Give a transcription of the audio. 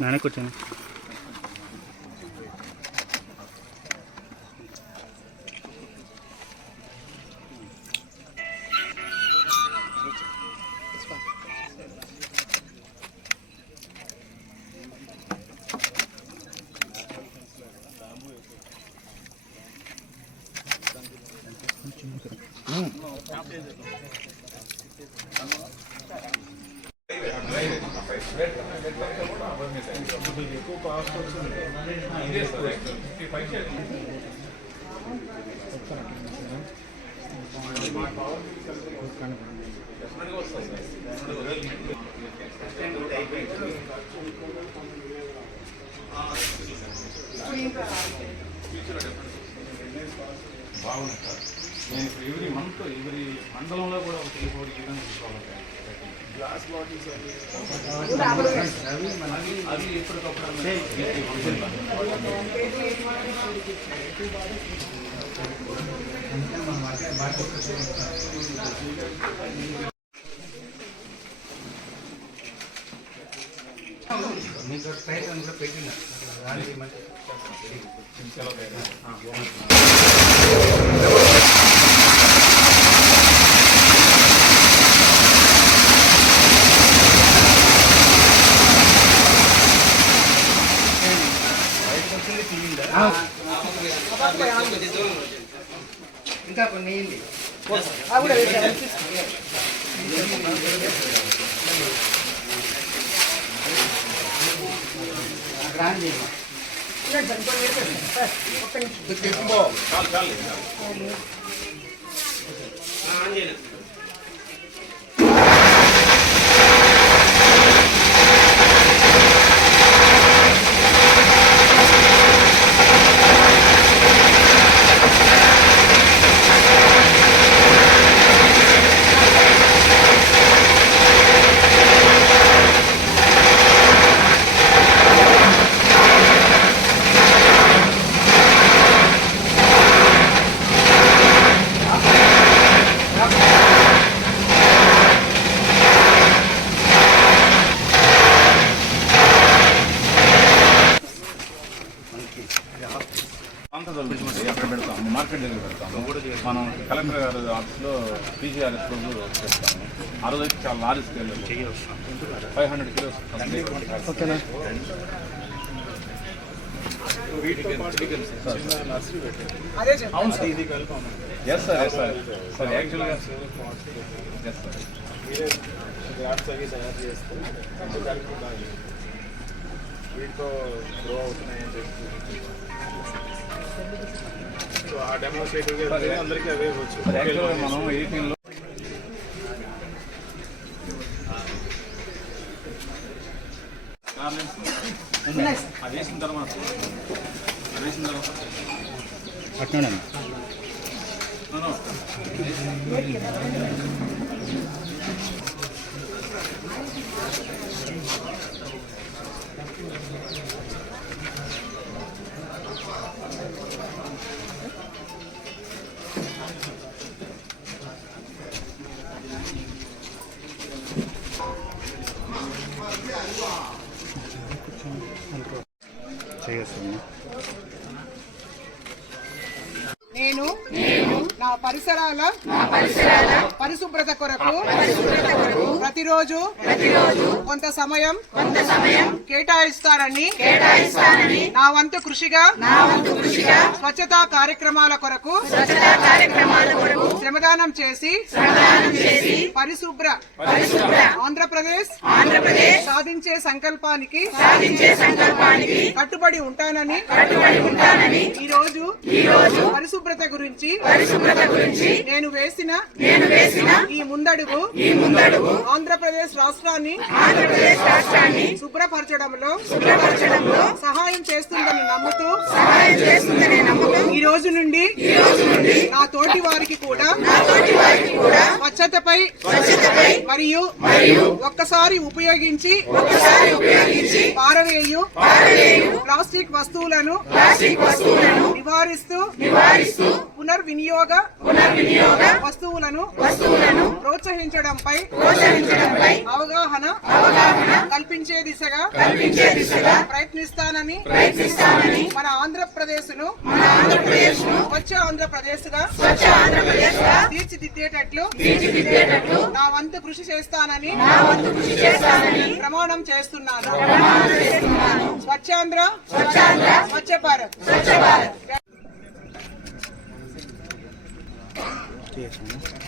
मैंने कुछ नहीं every month, every మండలంలో కూడా ఒక 3-4 కిలోలు తీసుకోవాలి. గ్లాస్ బాటిల్స్ అవి ఎప్పటికప్పుడు మీకు సైట్ అంతా పెట్టిన ఇంకా కొన్ని అక్కడ పెడతాము, మార్కెట్ దగ్గర పెడతాము. మనం కలెక్టర్ గారి ఆఫీస్లో పీజీఆర్ఎస్ చేస్తాము. ఆ రోజు అయితే చాలా లారీ స్కేల్ 500 కిలోస్. అవును sir, yes sir, yes sir. Sir యాక్చువల్గా ఎస్ సార్ గ్రాఫ్ట్స్ అవి తయారు చేస్తే వీటితో గ్రో అవుతున్నాయని చెప్పి ఆ డెమోన్స్ట్రేటివ్ అందరికీ అవే వచ్చు. మనం 18లో అది వేసిన తర్వాత అట్లా నేను నా పరిసరాల పరిశుభ్రత కొరకు ప్రతిరోజు కొంత సమయం కేటాయిస్తారని నా వంతు కృషిగా స్వచ్ఛతా కార్యక్రమాల కొరకు శ్రమదానం చేసి పరిశుభ్ర ఆంధ్రప్రదేశ్ సాధించే సంకల్పానికి కట్టుబడి ఉంటానని ఈ రోజు పరిశుభ్రత గురించి నేను వేసిన ఈ ముందడుగు ఆంధ్రప్రదేశ్ రాష్ట్రాన్ని శుభ్రపరచడంలో సహాయం చేస్తుందని నమ్ముతూ ఈ రోజు నుండి నా తోటి వారికి కూడా స్వచ్ఛతపై మరియు ఒక్కసారి ఉపయోగించి పారవేయు ప్లాస్టిక్ వస్తువులను నివారిస్తూ పునర్వినియోగ వస్తువులను ప్రోత్సహించడంపై అవగాహన కల్పించే దిశగా ప్రయత్నిస్తానని మన ఆంధ్రప్రదేశ్ ను స్వచ్ఛ ఆంధ్రప్రదేశ్ గా తీర్చిదిద్దేటట్లు నా వంతు కృషి చేస్తానని ప్రమాణం చేస్తున్నాను. స్వచ్ఛాంధ్ర స్వచ్ఛ భారత్. చేసాము.